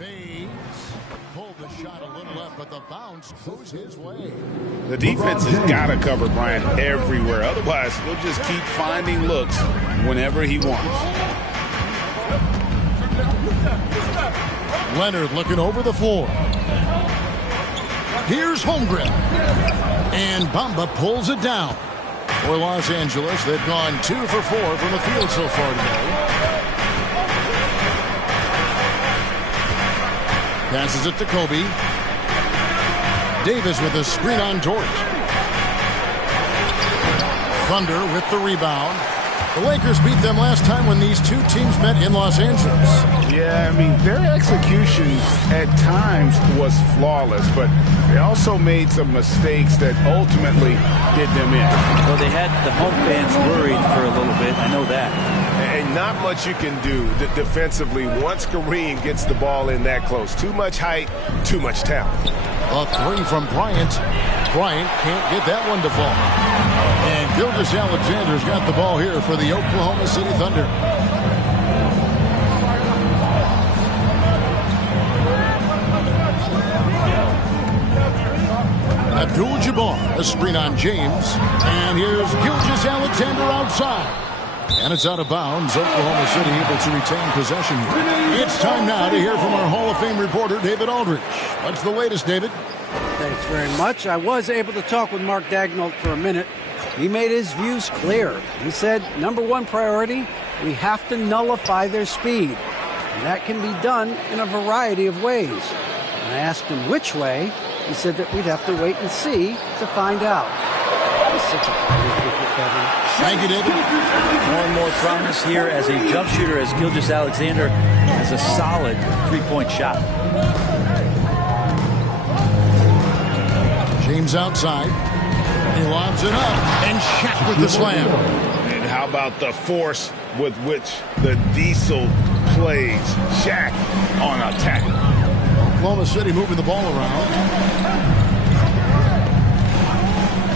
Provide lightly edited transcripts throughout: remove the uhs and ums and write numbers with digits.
Fades. Pulled the shot a little left, but the bounce goes his way. The defense has got to cover Bryant everywhere. Otherwise, he'll just keep finding looks whenever he wants. Leonard looking over the floor. Here's Holmgren. And Bamba pulls it down. For Los Angeles, they've gone 2 for 4 from the field so far today. Passes it to Kobe. Davis with a screen on George. Thunder with the rebound. The Lakers beat them last time when these two teams met in Los Angeles. Yeah, I mean, their execution at times was flawless, but they also made some mistakes that ultimately did them in. Well, they had the home fans worried for a little bit. I know that. And not much you can do defensively once Kareem gets the ball in that close. Too much height, too much talent. A three from Bryant. Bryant can't get that one to fall. And Gilgeous-Alexander's got the ball here for the Oklahoma City Thunder. Abdul-Jabbar, a screen on James. And here's Gilgeous-Alexander outside. And it's out of bounds. Oklahoma City able to retain possession here. It's time now to hear from our Hall of Fame reporter, David Aldridge. What's the latest, David? Thanks very much. I was able to talk with Mark Daigneault for a minute. He made his views clear. He said, number one priority, we have to nullify their speed. And that can be done in a variety of ways. And I asked him which way. He said that we'd have to wait and see to find out. He's such a Thank you, David. More and more promise here as a jump shooter as Gilgeous-Alexander has a solid three-point shot. James outside. He lobs it up. And Shaq with the slam. And how about the force with which the Diesel plays? Shaq on attack. Oklahoma City moving the ball around.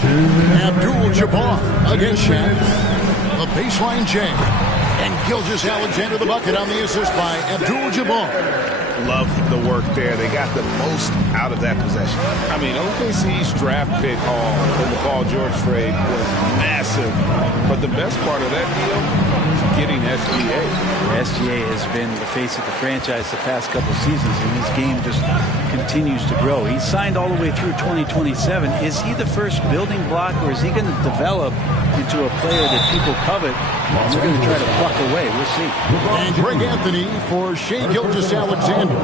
Abdul-Jabbar against Shaq. A baseline jam. And Gilgeous-Alexander the bucket on the assist by Abdul-Jabbar. Love the work there. They got the most out of that possession. I mean, OKC's draft pick haul in the Paul George trade was massive. But the best part of that deal is getting SGA. SGA has been the face of the franchise the past couple seasons, and his game just continues to grow. He's signed all the way through 2027. Is he the first building block, or is he going to develop into a player that people covet? They're going to try to pluck away. We'll see. And Greg Anthony for Shai Gilgeous-Alexander.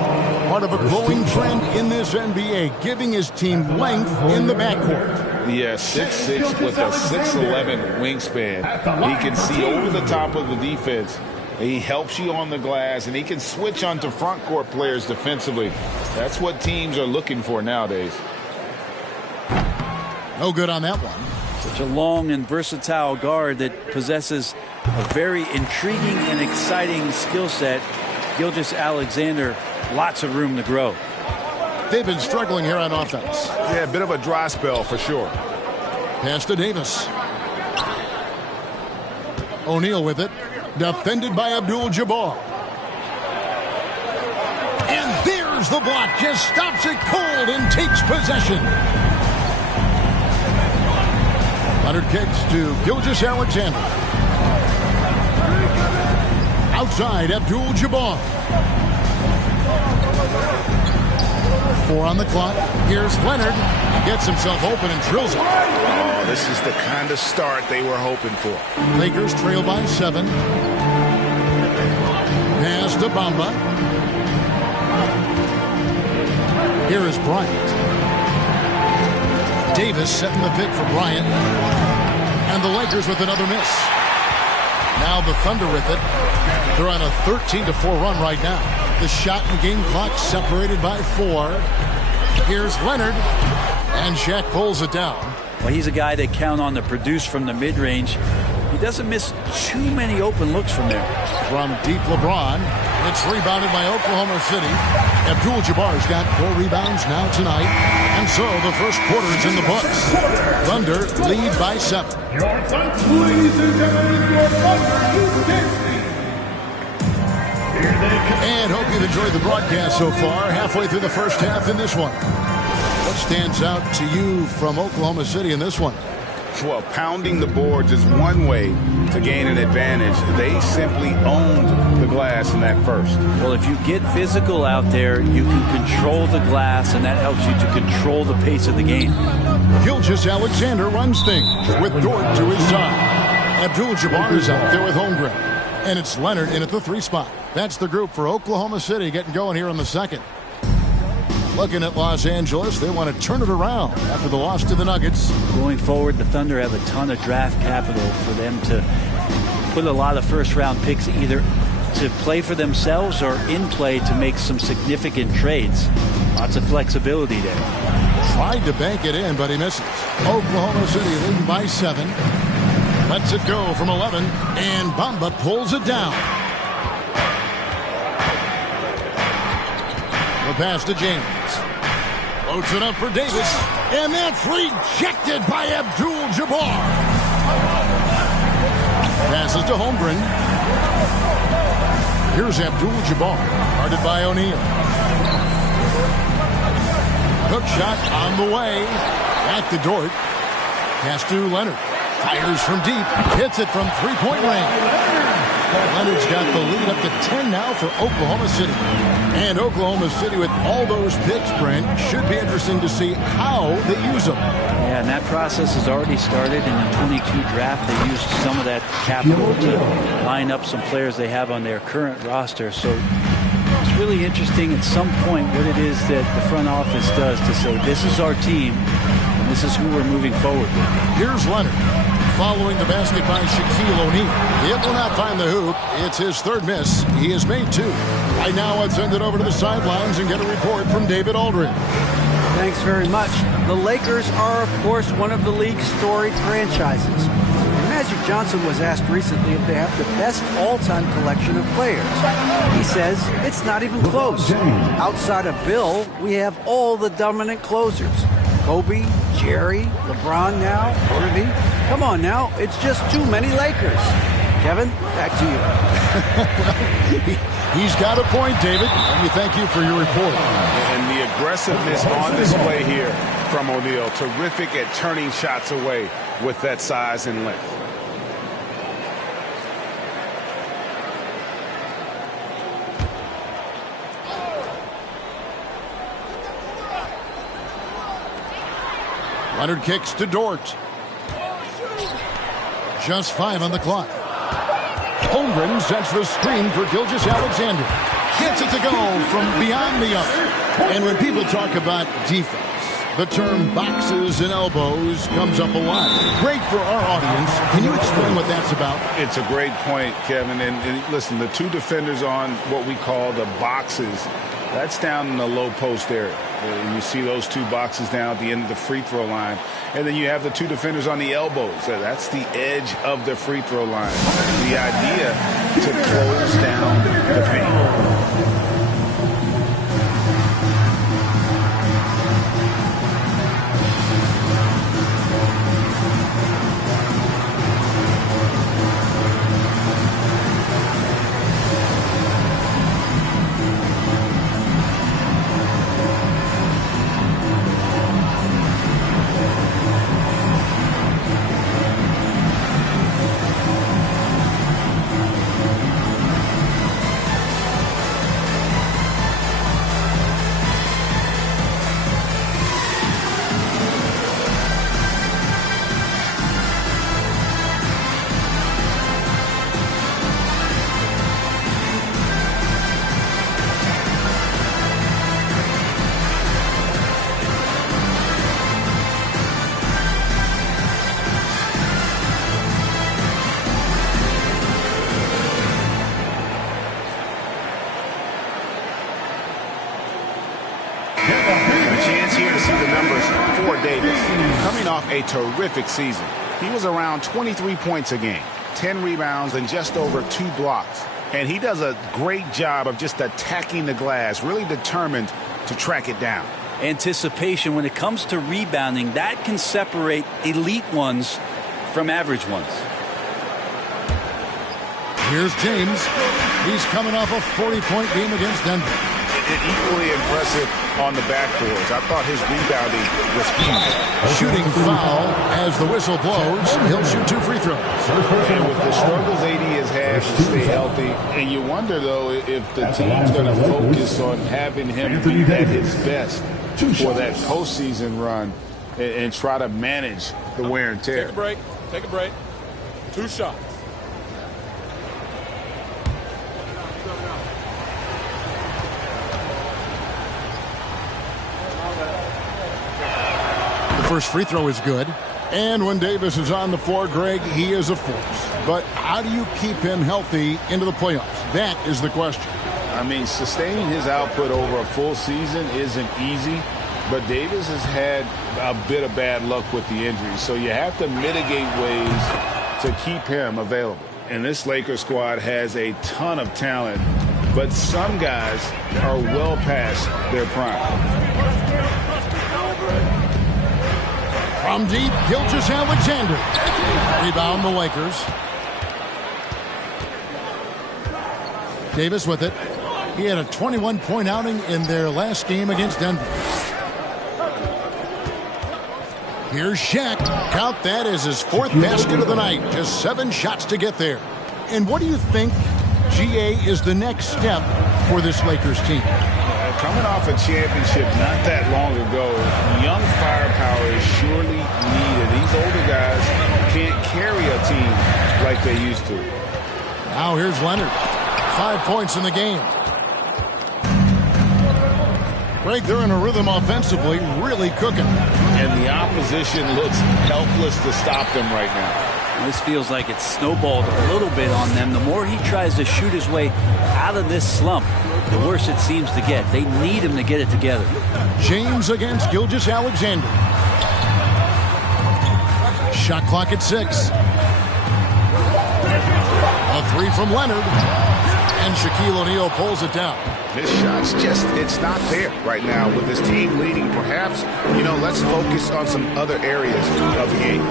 Part of a growing trend in this NBA, giving his team length in the backcourt. Yeah, 6'6" with a 6'11" wingspan. He can see over the top of the defense. He helps you on the glass, and he can switch onto front court players defensively. That's what teams are looking for nowadays. No good on that one. Such a long and versatile guard that possesses a very intriguing and exciting skill set. Gilgeous-Alexander, lots of room to grow. They've been struggling here on offense. Yeah, a bit of a dry spell for sure. Pass to Davis. O'Neal with it. Defended by Abdul-Jabbar. And there's the block. Just stops it cold and takes possession. Leonard kicks to Gilgeous-Alexander. Outside, Abdul-Jabbar. 4 on the clock. Here's Leonard. He gets himself open and drills it. Oh, this is the kind of start they were hoping for. Lakers trail by 7. Pass to Bamba. Here is Bryant. Davis setting the pick for Bryant. And the Lakers with another miss. Now the Thunder with it. They're on a 13-4 run right now. The shot and game clock separated by 4. Here's Leonard. And Shaq pulls it down. Well, he's a guy they count on to produce from the mid-range. He doesn't miss too many open looks from there. From deep LeBron. It's rebounded by Oklahoma City. Abdul-Jabbar's got 4 rebounds now tonight. And so the first quarter is in the books. Thunder lead by 7. Your thoughts, ladies and gentlemen, your Thunder New Jersey. And hope you've enjoyed the broadcast so far. Halfway through the first half in this one. What stands out to you from Oklahoma City in this one? Well, pounding the boards is one way to gain an advantage. They simply owned the glass in that first. Well, if you get physical out there, you can control the glass, and that helps you to control the pace of the game. Gilgeous-Alexander runs things with Dort to his side. Abdul-Jabbar is out there with Holmgren. And it's Leonard in at the 3 spot. That's the group for Oklahoma City getting going here in the second. Looking at Los Angeles, they want to turn it around after the loss to the Nuggets. Going forward, the Thunder have a ton of draft capital for them to put a lot of first-round picks either to play for themselves or in play to make some significant trades. Lots of flexibility there. Tried to bank it in, but he misses. Oklahoma City leading by 7. Lets it go from 11, and Bamba pulls it down. The pass to James. Loads it up for Davis, and that's rejected by Abdul-Jabbar. Passes to Holmgren. Here's Abdul-Jabbar, guarded by O'Neal. Hook shot on the way. Back to Dort. Pass to Leonard. Fires from deep. Hits it from three-point range. Leonard's got the lead up to 10 now for Oklahoma City. And Oklahoma City, with all those picks, Brent, should be interesting to see how they use them. Yeah, and that process has already started in the 22 draft. They used some of that capital to line up some players they have on their current roster. So it's really interesting at some point what it is that the front office does to say, this is our team, and this is who we're moving forward with. Here's Leonard. Following the basket by Shaquille O'Neal. It will not find the hoop. It's his third miss. He has made 2. Right now, let's send it over to the sidelines and get a report from David Aldridge. Thanks very much. The Lakers are, of course, one of the league's storied franchises. And Magic Johnson was asked recently if they have the best all-time collection of players. He says it's not even close. Outside of Bill, we have all the dominant closers. Kobe, Jerry, LeBron now, Irving. Come on now, it's just too many Lakers. Kevin, back to you. He's got a point, David. Let me thank you for your report. And the aggressiveness on display here from O'Neal. Terrific at turning shots away with that size and length. Leonard kicks to Dort. Just 5 on the clock. Holmgren sets the screen for Gilgeous-Alexander. Gets it to go from beyond the arc. And when people talk about defense, the term boxes and elbows comes up a lot. Great for our audience. Can you explain what that's about? It's a great point, Kevin. And listen, the 2 defenders on what we call the boxes, that's down in the low post area. You see those 2 boxes down at the end of the free throw line. And then you have the 2 defenders on the elbows. That's the edge of the free throw line. The idea to close down the paint. A terrific season. He was around 23 points a game, 10 rebounds, and just over 2 blocks. And he does a great job of just attacking the glass, really determined to track it down. Anticipation when it comes to rebounding, that can separate elite ones from average ones. Here's James. He's coming off a 40-point game against Denver. And equally impressive on the backboards. I thought his rebounding was huge. Shooting foul as the whistle blows. He'll shoot 2 free throws. And with the struggles AD has had to stay healthy, and you wonder, though, if the team's going to focus on having him be at his best for that postseason run and try to manage the wear and tear. Take a break. Take a break. 2 shots. First free throw is good. And when Davis is on the floor, Greg, he is a force. But how do you keep him healthy into the playoffs? That is the question. I mean, sustaining his output over a full season isn't easy, but Davis has had a bit of bad luck with the injury. So you have to mitigate ways to keep him available. And this Lakers squad has a ton of talent, but some guys are well past their prime. From deep, Gilgeous-Alexander. Rebound the Lakers. Davis with it. He had a 21-point outing in their last game against Denver. Here's Shaq. Count that as his 4th basket of the night. Just 7 shots to get there. And what do you think, GA, is the next step for this Lakers team? Coming off a championship not that long ago, young firepower is surely needed. These older guys can't carry a team like they used to. Now here's Leonard. 5 points in the game. Greg, they're in a rhythm offensively, really cooking. And the opposition looks helpless to stop them right now. This feels like it's snowballed a little bit on them. The more he tries to shoot his way out of this slump, the worse it seems to get. They need him to get it together. James against Gilgeous-Alexander. Shot clock at 6. A 3 from Leonard. And Shaquille O'Neal pulls it down. This shot's just, it's not there right now with this team leading. Perhaps, let's focus on some other areas of the game.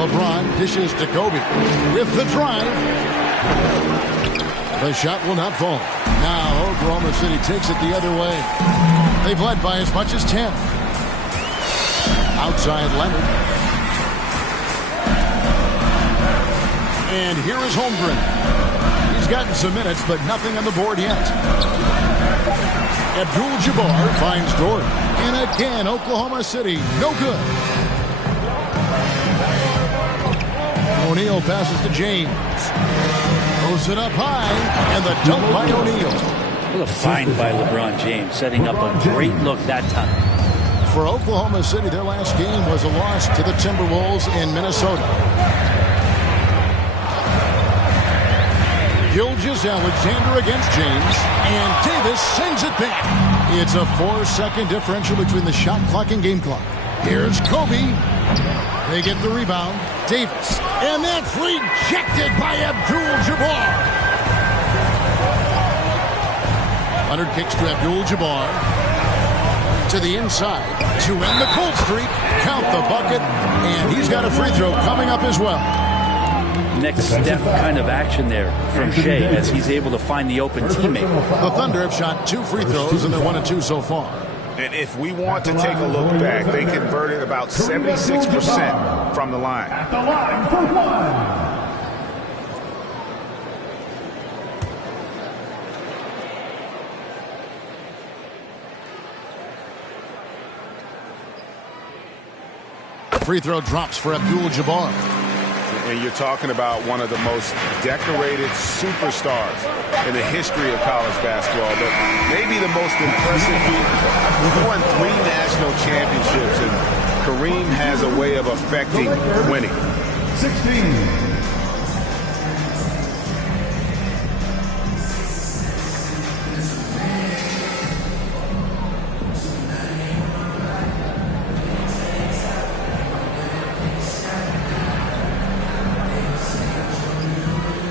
LeBron dishes to Kobe with the drive. The shot will not fall. Now Oklahoma City takes it the other way. They've led by as much as 10. Outside Leonard. And here is Holmgren. He's gotten some minutes, but nothing on the board yet. Abdul-Jabbar finds Gordon. And again, Oklahoma City, no good. O'Neal passes to James. Throws it up high, and the dunk by O'Neal. What a find by LeBron James, setting up a great look that time. For Oklahoma City, their last game was a loss to the Timberwolves in Minnesota. Gilgeous-Alexander against James, and Davis sends it back. It's a 4-second differential between the shot clock and game clock. Here's Kobe. They get the rebound. Davis. And that's rejected by Abdul-Jabbar. Leonard kicks to Abdul-Jabbar. To the inside. To end the cold streak. Count the bucket. And he's got a free throw coming up as well. Next step kind of action there from Shea as he's able to find the open teammate. The Thunder have shot 2 free throws, and they're 1 of 2 so far. And if we want to take a look back, they converted about 76% from the line. At the line for 1. Free throw drops for Abdul-Jabbar. And you're talking about one of the most decorated superstars in the history of college basketball, but maybe the most impressive feat. He won 3 national championships, and Kareem has a way of affecting winning. 16.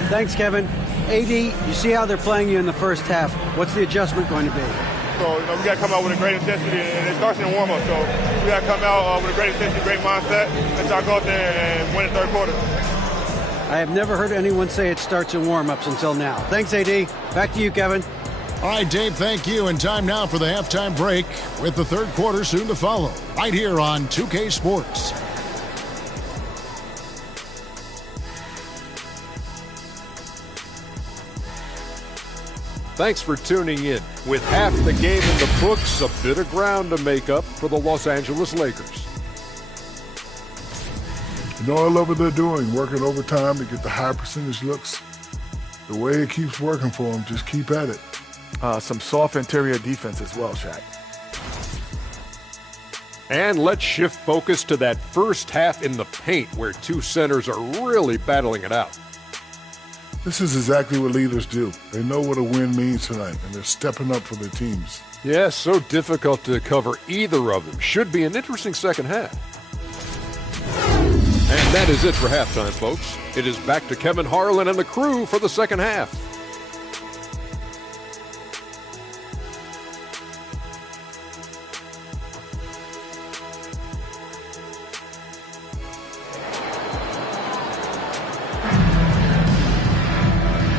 Thanks, Kevin. AD, you see how they're playing you in the first half. What's the adjustment going to be? So, we got to come out with a great intensity, and it starts in the warm-up. So, we got to come out with a great intensity, great mindset, and try to go out there and win the third quarter. I have never heard anyone say it starts in warm-ups until now. Thanks, AD. Back to you, Kevin. All right, Dave, thank you. And time now for the halftime break with the third quarter soon to follow right here on 2K Sports. Thanks for tuning in. With half the game in the books, a bit of ground to make up for the Los Angeles Lakers. You know, I love what they're doing, working overtime to get the high percentage looks. The way it keeps working for them, just keep at it. Some soft interior defense as well, Shaq. And let's shift focus to that first half in the paint where two centers are really battling it out. This is exactly what leaders do. They know what a win means tonight, and they're stepping up for their teams. Yeah, so difficult to cover either of them. Should be an interesting second half. And that is it for halftime, folks. It is back to Kevin Harlan and the crew for the second half.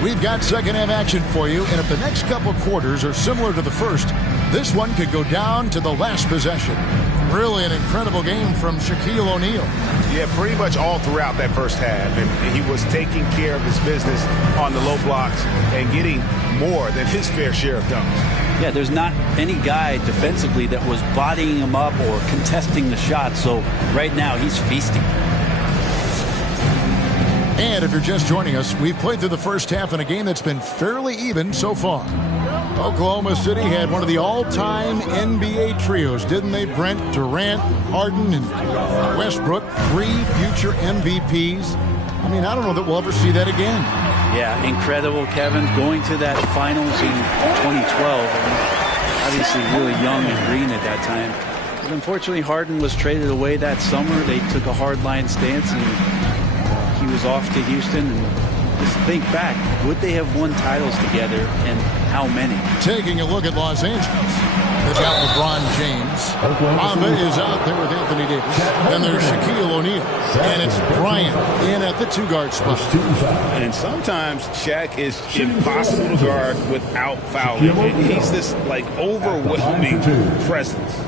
We've got second half action for you, and if the next couple quarters are similar to the first, this one could go down to the last possession. Really an incredible game from Shaquille O'Neal. Yeah, pretty much all throughout that first half, and he was taking care of his business on the low blocks and getting more than his fair share of dunks. Yeah, there's not any guy defensively that was bodying him up or contesting the shot, so right now he's feasting. And if you're just joining us, we've played through the first half in a game that's been fairly even so far. Oklahoma City had one of the all-time NBA trios, didn't they, Brent? Durant, Harden, and Westbrook, 3 future MVPs. I mean, I don't know that we'll ever see that again. Yeah, incredible, Kevin. Going to that finals in 2012, obviously really young and green at that time. But unfortunately, Harden was traded away that summer. They took a hardline stance, and he was off to Houston. And just think back, would they have won titles together, and how many? Taking a look at Los Angeles, they've got LeBron James. Mamba is out there with Anthony Davis. Then there's Shaquille O'Neal. And it's Bryant in at the 2-guard spot. And sometimes Shaq is impossible to guard without fouling. He's this, like, overwhelming presence.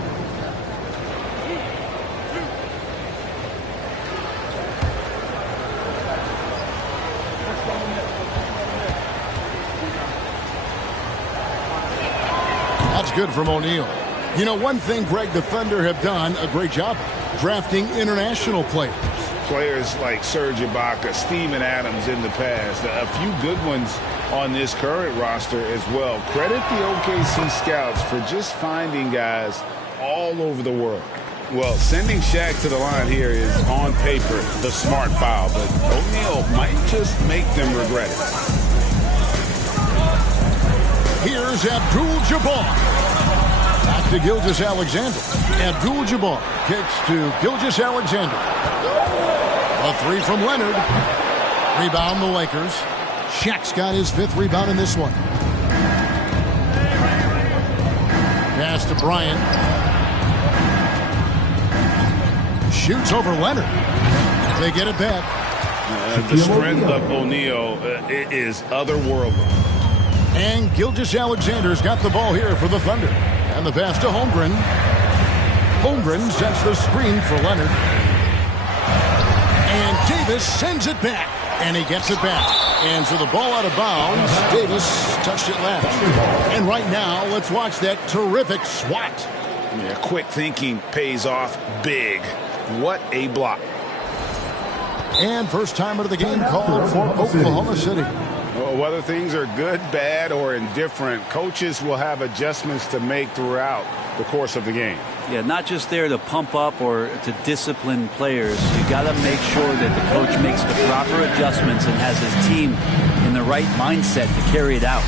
That's good from O'Neal. You know, one thing Greg the Thunder have done a great job drafting international players. Players like Serge Ibaka, Steven Adams in the past. A few good ones on this current roster as well. Credit the OKC scouts for just finding guys all over the world. Well, sending Shaq to the line here is on paper the smart foul, but O'Neal might just make them regret it. Here's Abdul-Jabbar. Back to Gilgeous-Alexander. Abdul-Jabbar kicks to Gilgeous-Alexander. A 3 from Leonard. Rebound the Lakers. Shaq's got his 5th rebound in this one. Pass to Bryant. Shoots over Leonard. They get it back. The strength of O'Neal is otherworldly. And Gilgeous-Alexander's got the ball here for the Thunder. And the pass to Holmgren. Holmgren sets the screen for Leonard. And Davis sends it back. And he gets it back. And so the ball out of bounds. Davis touched it last. And right now, let's watch that terrific swat. Yeah, quick thinking pays off big. What a block. And first timer of the game called for Oklahoma City. Well, whether things are good, bad, or indifferent, coaches will have adjustments to make throughout the course of the game. Yeah, not just there to pump up or to discipline players. You got to make sure that the coach makes the proper adjustments and has his team in the right mindset to carry it out.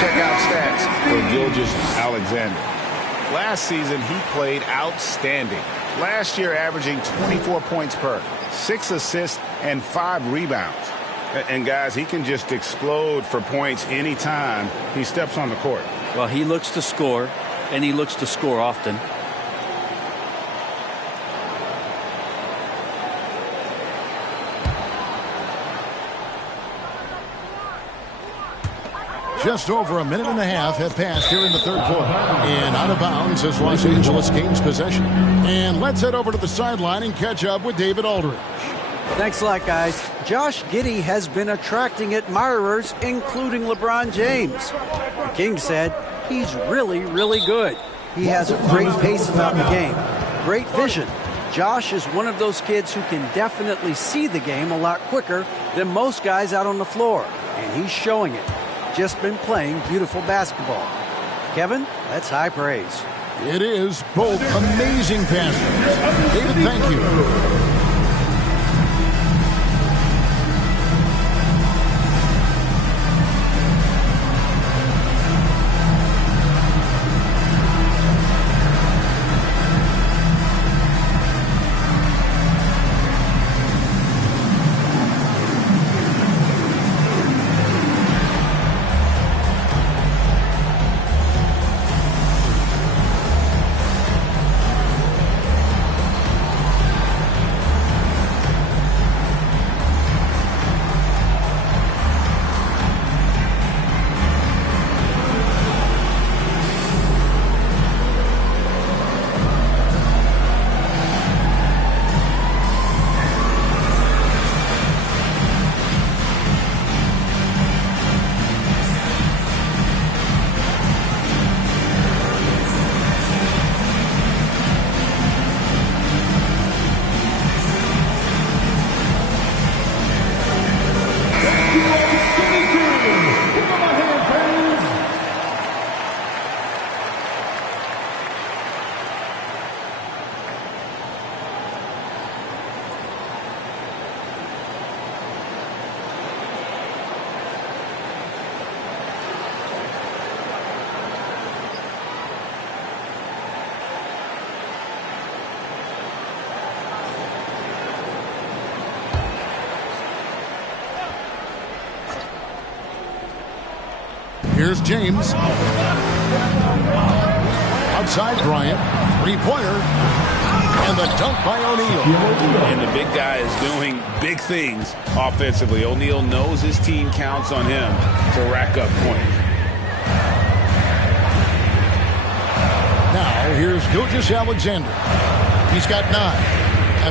check out stats for Gilgeous-Alexander. Last season, he played outstanding. Last year, averaging 24 points per, 6 assists, and 5 rebounds. And guys, he can just explode for points anytime he steps on the court. Well, he looks to score, and he looks to score often. Just over a minute and a half have passed here in the third quarter. And out of bounds as Los Angeles gains possession. And let's head over to the sideline and catch up with David Aldridge. Thanks a lot, guys. Josh Giddey has been attracting admirers, including LeBron James. The King said he's really, really good. He has a great pace about the game, great vision. Josh is one of those kids who can definitely see the game a lot quicker than most guys out on the floor, and he's showing it. Just been playing beautiful basketball. Kevin, that's high praise. It is both amazing passes. David, thank you. Here's James. Outside Bryant. Three-pointer. And the dunk by O'Neal. And the big guy is doing big things offensively. O'Neal knows his team counts on him to rack up points. Now here's Gilgeous-Alexander. He's got 9.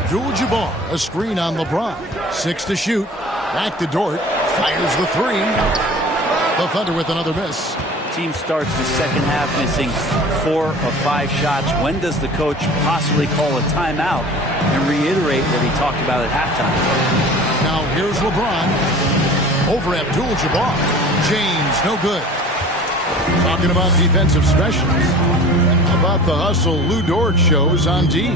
Abdul-Jabbar, a screen on LeBron. 6 to shoot. Back to Dort. Fires the 3. The Thunder with another miss. Team starts the second half missing 4 of 5 shots. When does the coach possibly call a timeout and reiterate what he talked about at halftime? Now here's LeBron over Abdul-Jabbar. James, no good. Talking about defensive specials. About the hustle Lou Dort shows on D.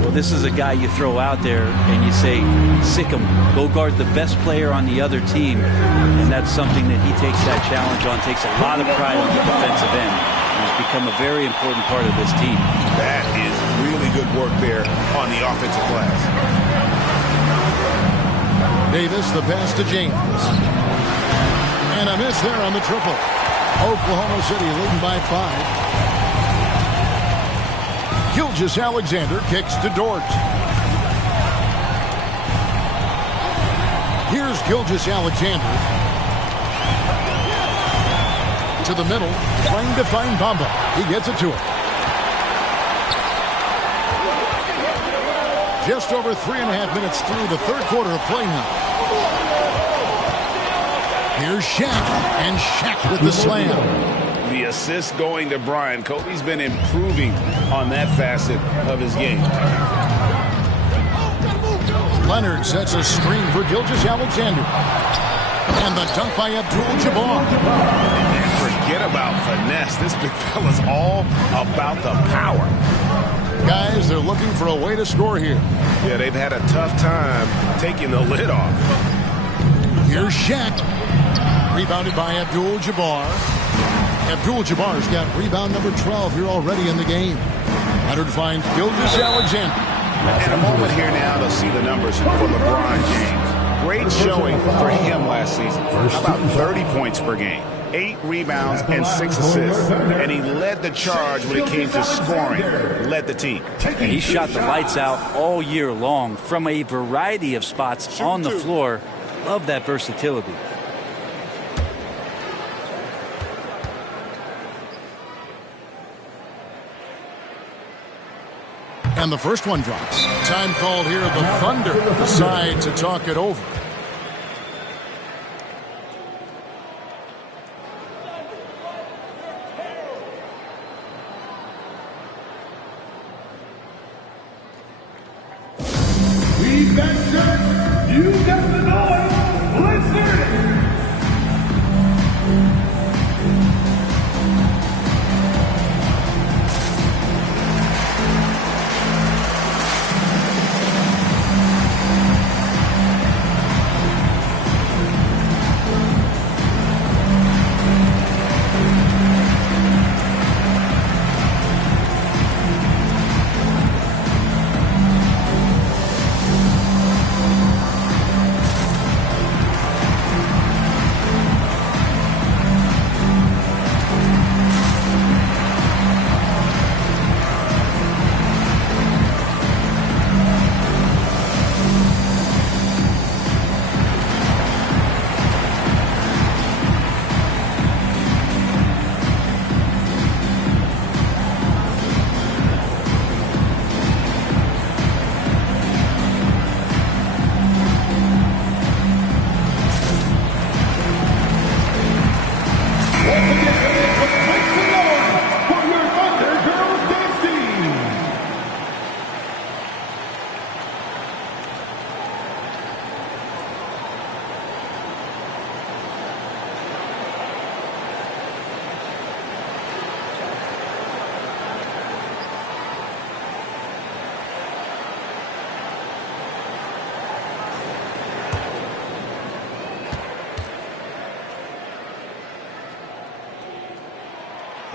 Well, this is a guy you throw out there and you say, sick him, go guard the best player on the other team. And that's something that he takes that challenge on, takes a lot of pride on the defensive end. He's become a very important part of this team. That is really good work there on the offensive glass. Davis, the pass to James. And a miss there on the triple. Oklahoma City leading by 5. Gilgeous-Alexander kicks to Dort. Here's Gilgeous-Alexander. To the middle, trying to find Bamba. He gets it to him. Just over 3.5 minutes through the third quarter of play now. Here's Shaq, and Shaq with the slam. The assist going to Bryant. Kobe's been improving on that facet of his game. Leonard sets a screen for Gilgeous-Alexander. And the dunk by Abdul-Jabbar. And forget about finesse. This big fella's all about the power. Guys, they're looking for a way to score here. Yeah, they've had a tough time taking the lid off. Here's Shaq. Rebounded by Abdul-Jabbar. Abdul-Jabbar's got rebound number 12 here already in the game. Leonard finds Gilgeous-Alexander. And a moment here now to see the numbers for LeBron James. Great showing for him last season. About 30 points per game, 8 rebounds, and 6 assists. And he led the charge when it came to scoring. Led the team. And he shot the lights out all year long from a variety of spots on the floor. Love that versatility. And the first one drops. Time called here. The Thunder decide to talk it over. We've got set. You got the noise. Let's hear it.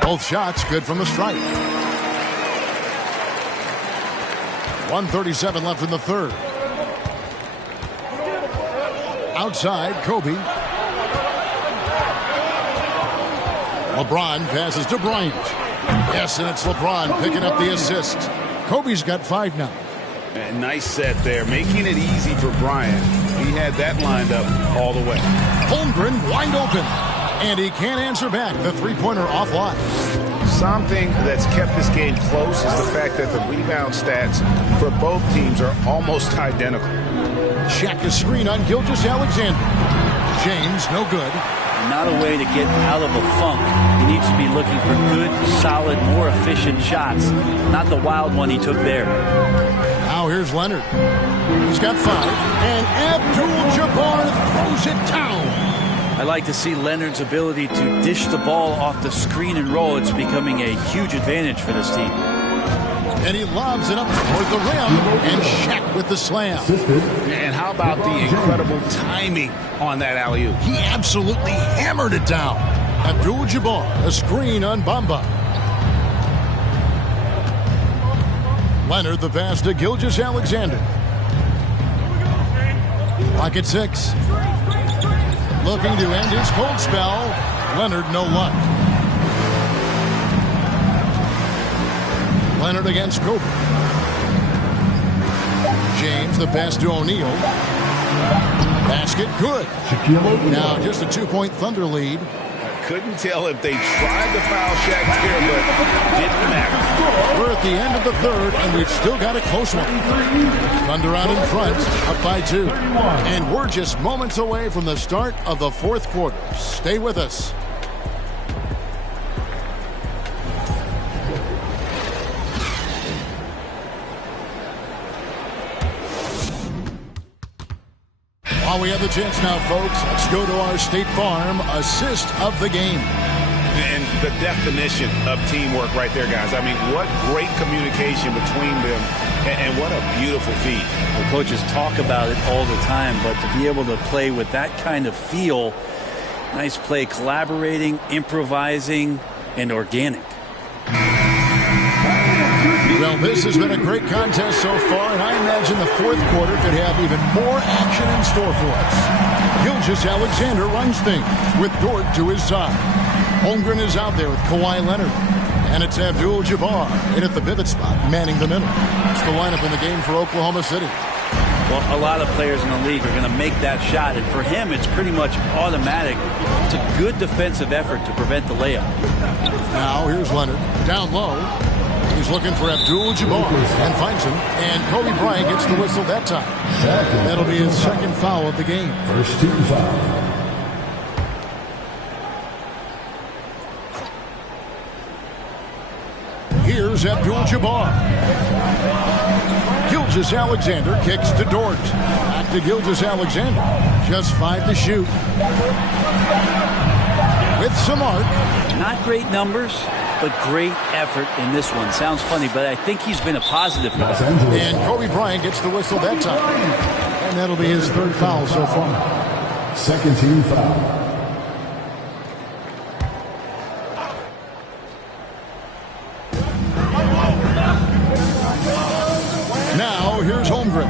Both shots good from the stripe. 1:37 left in the third. Outside, Kobe. LeBron passes to Bryant. Yes, and it's LeBron picking up the assist. Kobe's got 5 now. And nice set there, making it easy for Bryant. He had that lined up all the way. Holmgren wide open. And he can't answer back. The three-pointer offline. Something that's kept this game close is the fact that the rebound stats for both teams are almost identical. Check a screen on Gilgeous-Alexander. James, no good. Not a way to get out of a funk. He needs to be looking for good, solid, more efficient shots. Not the wild one he took there. Now here's Leonard. He's got 5. And Abdul-Jabbar throws it down. I like to see Leonard's ability to dish the ball off the screen and roll. It's becoming a huge advantage for this team. And he lobs it up toward the rim. And Shaq with the slam. And how about the incredible timing on that alley-oop? He absolutely hammered it down. Abdul-Jabbar, a screen on Bamba. Leonard the pass to Gilgeous-Alexander. Clock at 6. Looking to end his cold spell. Leonard, no luck. Leonard against Kobe. James, the pass to O'Neal. Basket, good. Now just a 2-point Thunder lead. Couldn't tell if they tried to foul Shaq here, but didn't matter. We're at the end of the third, and we've still got a close one. Thunder out in front, up by 2. And we're just moments away from the start of the fourth quarter. Stay with us. While we have the chance now, folks, let's go to our State Farm assist of the game. And the definition of teamwork right there, guys. I mean, what great communication between them, and what a beautiful feat. The coaches talk about it all the time, but to be able to play with that kind of feel, Nice play, collaborating, improvising, and organic. Well, this has been a great contest so far, and I imagine the fourth quarter could have even more action in store for us. Gilgeous-Alexander runs things with Dort to his side. Holmgren is out there with Kawhi Leonard. And it's Abdul-Jabbar in at the pivot spot, manning the middle. It's the lineup in the game for Oklahoma City. Well, a lot of players in the league are going to make that shot, and for him, it's pretty much automatic. It's a good defensive effort to prevent the layup. Now, here's Leonard, down low. He's looking for Abdul-Jabbar and finds him, and Kobe Bryant gets the whistle that time. That'll be his second foul of the game. First team foul. Here's Abdul-Jabbar. Gilgeous-Alexander kicks to Dort. Back to Gilgeous-Alexander. Just 5 to shoot. With some arc. Not great numbers, but great effort in this one. Sounds funny, but I think he's been a positive for that. And Kobe Bryant gets the whistle that time. And that'll be his third foul so far. Second team foul. Now, here's Holmgren.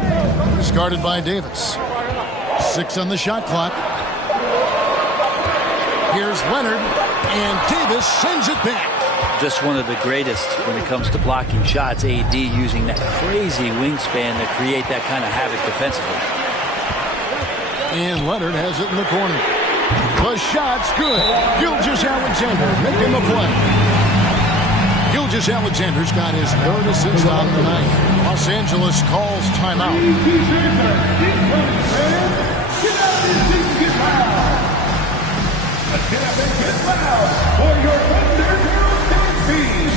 He's guarded by Davis. 6 on the shot clock. Here's Leonard, and Davis sends it back. Just one of the greatest when it comes to blocking shots. AD using that crazy wingspan to create that kind of havoc defensively. And Leonard has it in the corner. The shot's good. Gilgeous-Alexander making the play. Gilgeous-Alexander's got his third assist on the night. Los Angeles calls timeout. For your Thunder team.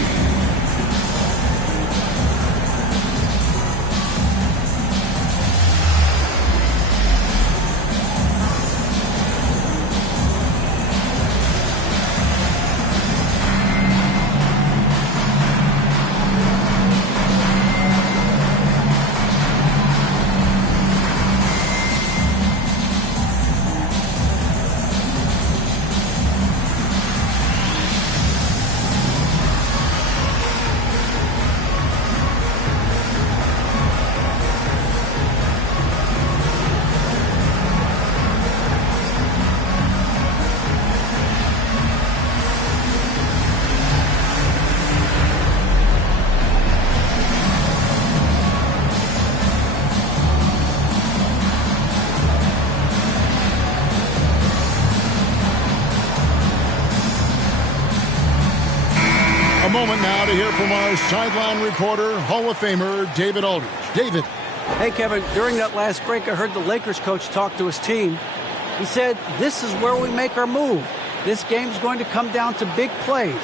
Moment now to hear from our sideline reporter, Hall of Famer David Aldridge. David. Hey, Kevin, during that last break, I heard the Lakers coach talk to his team. He said, this is where we make our move. This game's going to come down to big plays.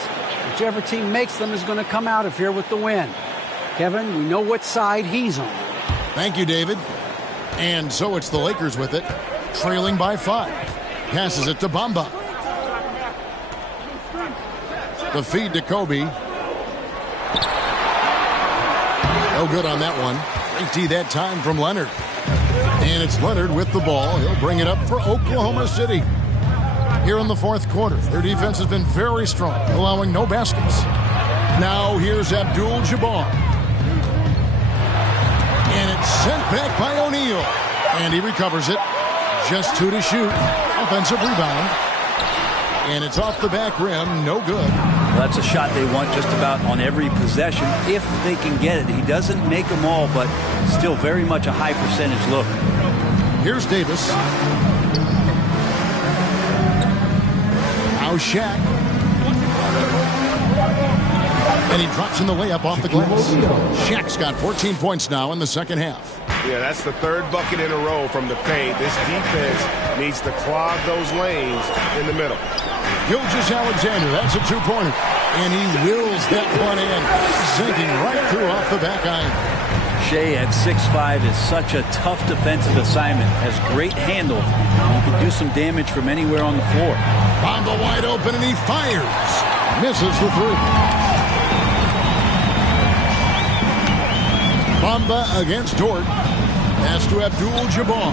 Whichever team makes them is going to come out of here with the win. Kevin, we know what side he's on. Thank you, David. And so it's the Lakers with it, trailing by 5. Passes it to Bamba. The feed to Kobe. No good on that one. Great D that time from Leonard. And it's Leonard with the ball. He'll bring it up for Oklahoma City. Here in the fourth quarter, their defense has been very strong, allowing no baskets. Now here's Abdul-Jabbar. And it's sent back by O'Neal. And he recovers it. Just 2 to shoot. Offensive rebound. And it's off the back rim. No good. Well, that's a shot they want just about on every possession if they can get it. He doesn't make them all, but still very much a high percentage look. Here's Davis. Now Shaq. And he drops in the layup off the glass. Shaq's got 14 points now in the second half. Yeah, that's the third bucket in a row from the paint. This defense needs to clog those lanes in the middle. Gilgeous-Alexander, that's a 2-pointer. And he wills that one in, sinking right through off the back iron. Shea at 6'5" is such a tough defensive assignment. Has great handle. He can do some damage from anywhere on the floor. Bamba wide open, and he fires. Misses the 3. Bamba against Dort. Pass to Abdul-Jabbar.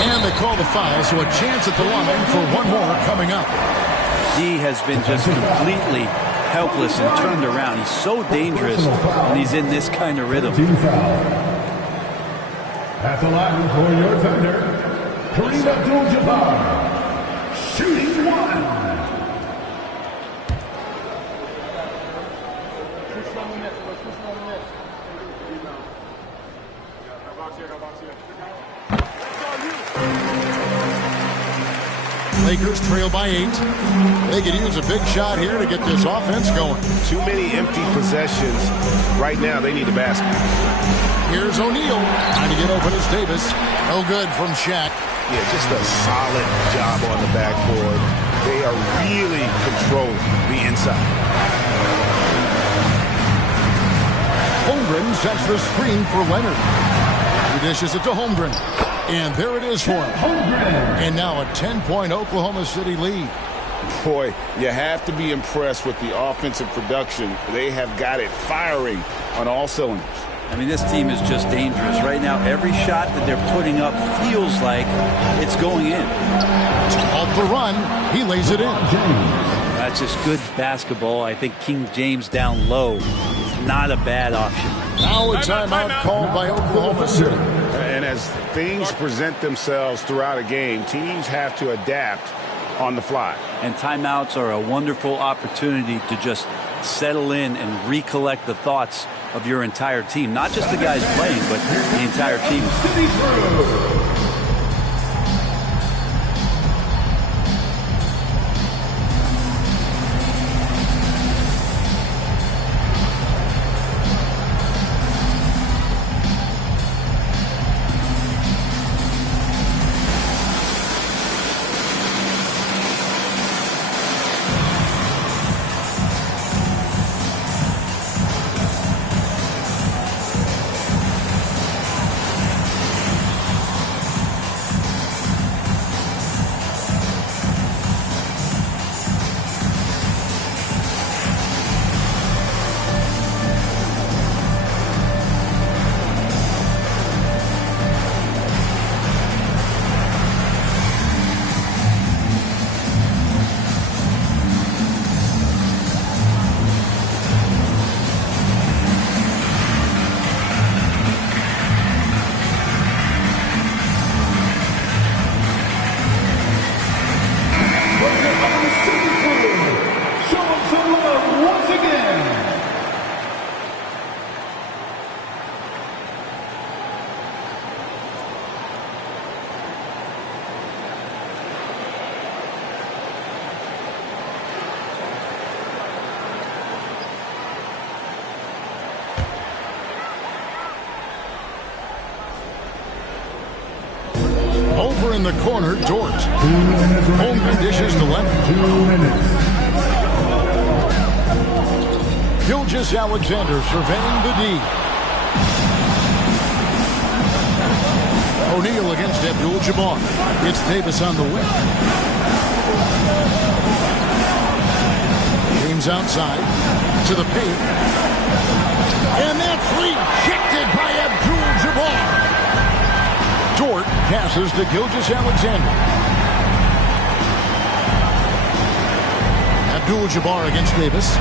And they call the foul, so a chance at the line for one more coming up. He has been just completely helpless and turned around. He's so dangerous when he's in this kind of rhythm. At the line for your Thunder, Kareem Abdul-Jabbar, shooting one. Lakers trail by 8. They could use a big shot here to get this offense going. Too many empty possessions. Right now, they need a basket. Here's O'Neal trying to get open as Davis. No good from Shaq. Yeah, just a solid job on the backboard. They are really controlling the inside. Holmgren sets the screen for Leonard. He dishes it to Holmgren. And there it is for him. And now a 10-point Oklahoma City lead. Boy, you have to be impressed with the offensive production. They have got it firing on all cylinders. I mean, this team is just dangerous. Right now, every shot that they're putting up feels like it's going in. Off the run, he lays it in. That's just good basketball. I think King James down low is not a bad option. Now a timeout called by Oklahoma City. And as things present themselves throughout a game, teams have to adapt on the fly. And timeouts are a wonderful opportunity to just settle in and recollect the thoughts of your entire team. Not just the guys playing, but the entire team. Over in the corner, Dort. Holmgren dishes to Leonard. 2 minutes. Gilgeous-Alexander surveying the D. O'Neal against Abdul-Jabbar. It's Davis on the wing. James outside to the paint. And that's rejected by Abdul-Jabbar. Dort passes to Gilgeous-Alexander. Abdul-Jabbar against Davis.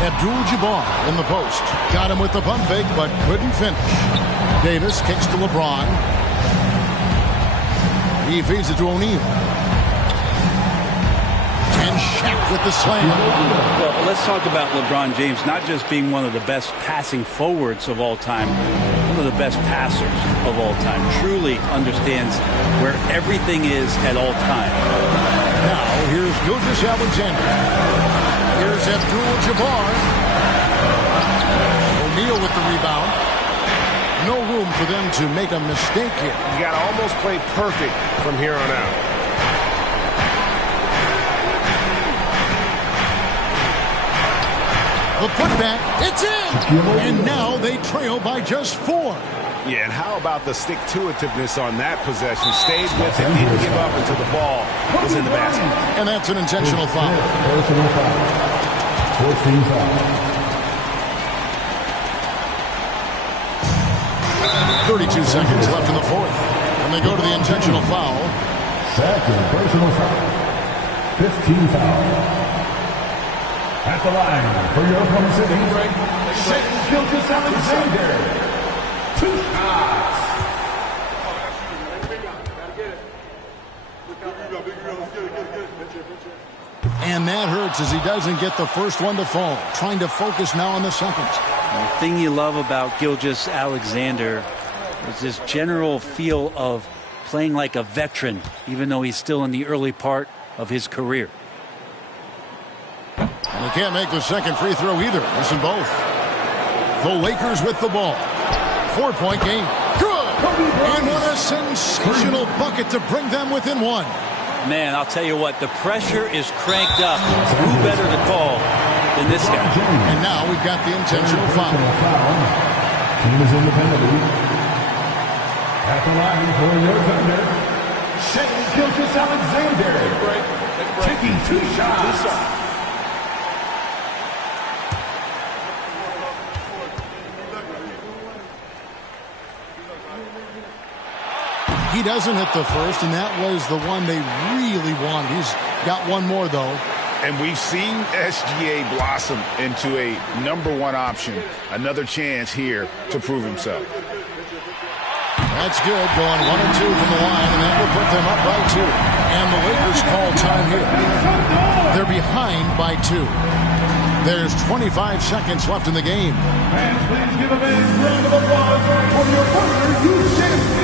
Abdul-Jabbar in the post. Got him with the pump fake, but couldn't finish. Davis kicks to LeBron. He feeds it to O'Neal. And Shaq with the slam. Well, let's talk about LeBron James not just being one of the best passing forwards of all time, one of the best passers of all time. Truly understands where everything is at all times. Now, here's Gilgeous-Alexander. Here's Abdul-Jabbar. O'Neal with the rebound. No room for them to make a mistake here. You got to almost play perfect from here on out. The putback, it's in! And now they trail by just 4. Yeah, and how about the stick-to-itiveness on that possession? Stayed with it, didn't give up until the ball was in the basket. And that's an intentional foul. Personal foul. 14 foul. seconds left in the fourth. And they go to the intentional foul. Second personal foul. 15 foul. At the line for your opponent's hitting break, Gilgis Alexander. 2 shots. And that hurts as he doesn't get the first one to fall. Trying to focus now on the second. The thing you love about Gilgis Alexander is this general feel of playing like a veteran, even though he's still in the early part of his career. And he can't make the second free throw either. Missing both. The Lakers with the ball. 4-point game. Good! And what a sensational bucket to bring them within one. Man, I'll tell you what, the pressure is cranked up. Who better to call than this guy? And now we've got the intentional foul. Team is in the penalty. At the line for your thunder, Gilgis Alexander. Taking 2 shots. He doesn't hit the first, and that was the one they really wanted. He's got one more, though. And we've seen SGA blossom into a #1 option. Another chance here to prove himself. That's good. Going 1 and 2 from the line, and that will put them up by 2. And the Lakers call time here. They're behind by 2. There's 25 seconds left in the game. And please give a big round of applause for your partner, Usain.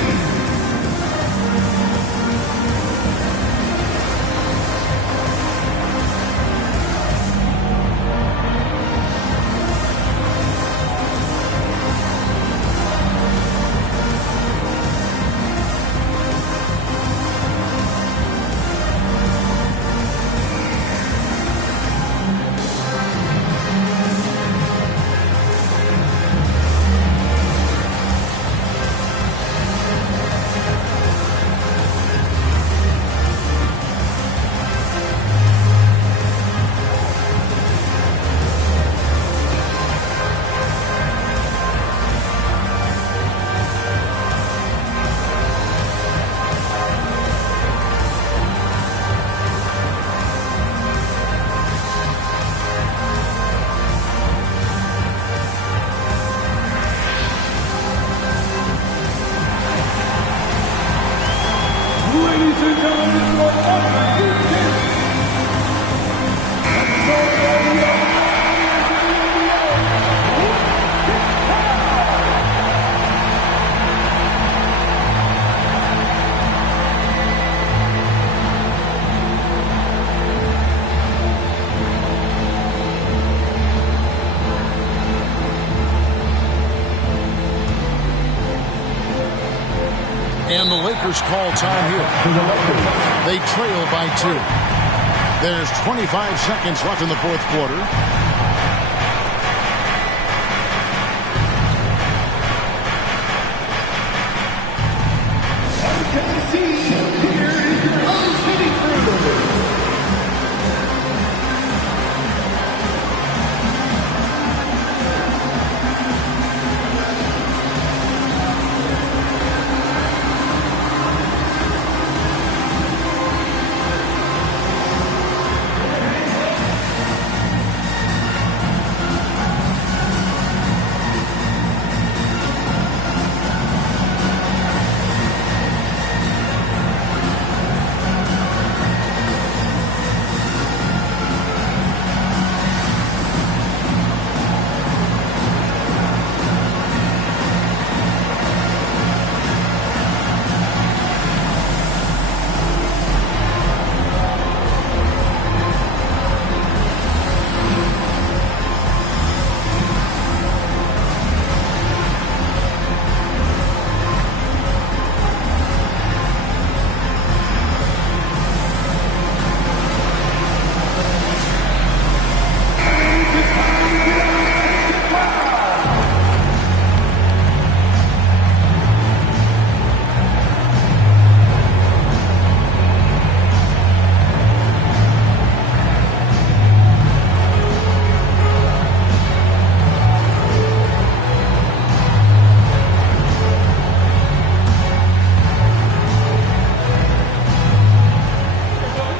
And the Lakers call time here. They trail by 2. There's 25 seconds left in the fourth quarter.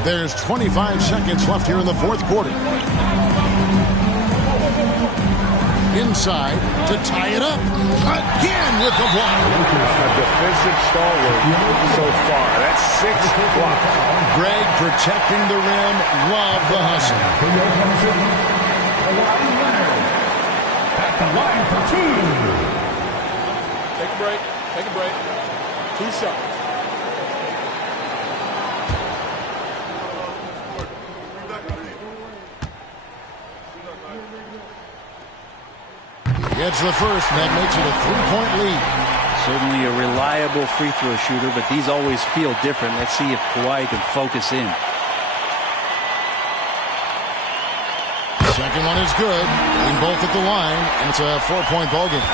There's 25 seconds left here in the fourth quarter. Inside to tie it up. Again with the block. A defensive stalwart so far. That's 6 blocks. Greg protecting the rim. Love the hustle. At the line for 2. Take a break. Take a break. 2 shots. Gets the first, and that makes it a 3-point lead. Certainly a reliable free throw shooter, but these always feel different. Let's see if Kawhi can focus in. Second one is good. In both at the line, and it's a 4-point ball game.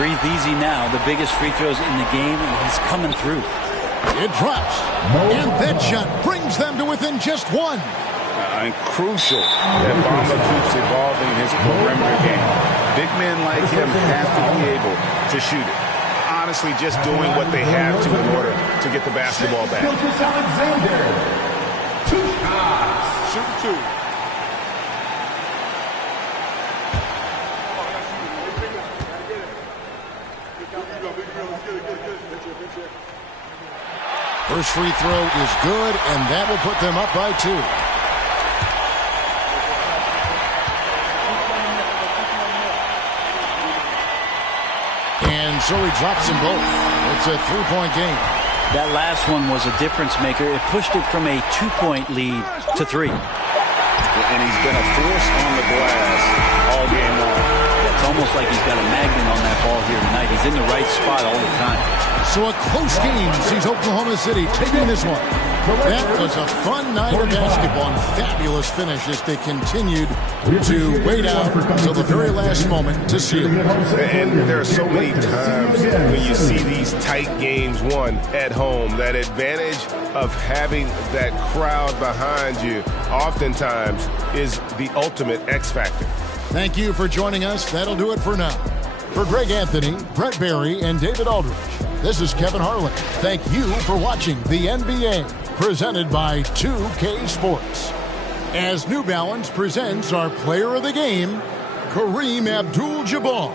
Breathe easy now. The biggest free throws in the game, and he's coming through. It drops, and that shot brings them to within just 1. And crucial that Bamba keeps evolving his perimeter game. Big men like him have to be able to shoot it. Honestly, just doing what they have to in order to get the basketball back. Alexander. 2 shots. Shoot 2. First free throw is good, and that will put them up by 2. And so he drops them both. It's a 3-point game. That last one was a difference maker. It pushed it from a 2-point lead to 3. And he's been a force on the glass all game long. It's almost like he's got a magnet on that ball here tonight. He's in the right spot all the time. So a close game sees Oklahoma City taking this one. That was a fun night of basketball and fabulous finish as they continued to wait out until the very last moment to seal. And there are so many times when you see these tight games won at home, that advantage of having that crowd behind you oftentimes is the ultimate X factor. Thank you for joining us. That'll do it for now. For Greg Anthony, Brett Barry, and David Aldridge, this is Kevin Harlan. Thank you for watching the NBA, presented by 2K Sports. As New Balance presents our player of the game, Kareem Abdul-Jabbar.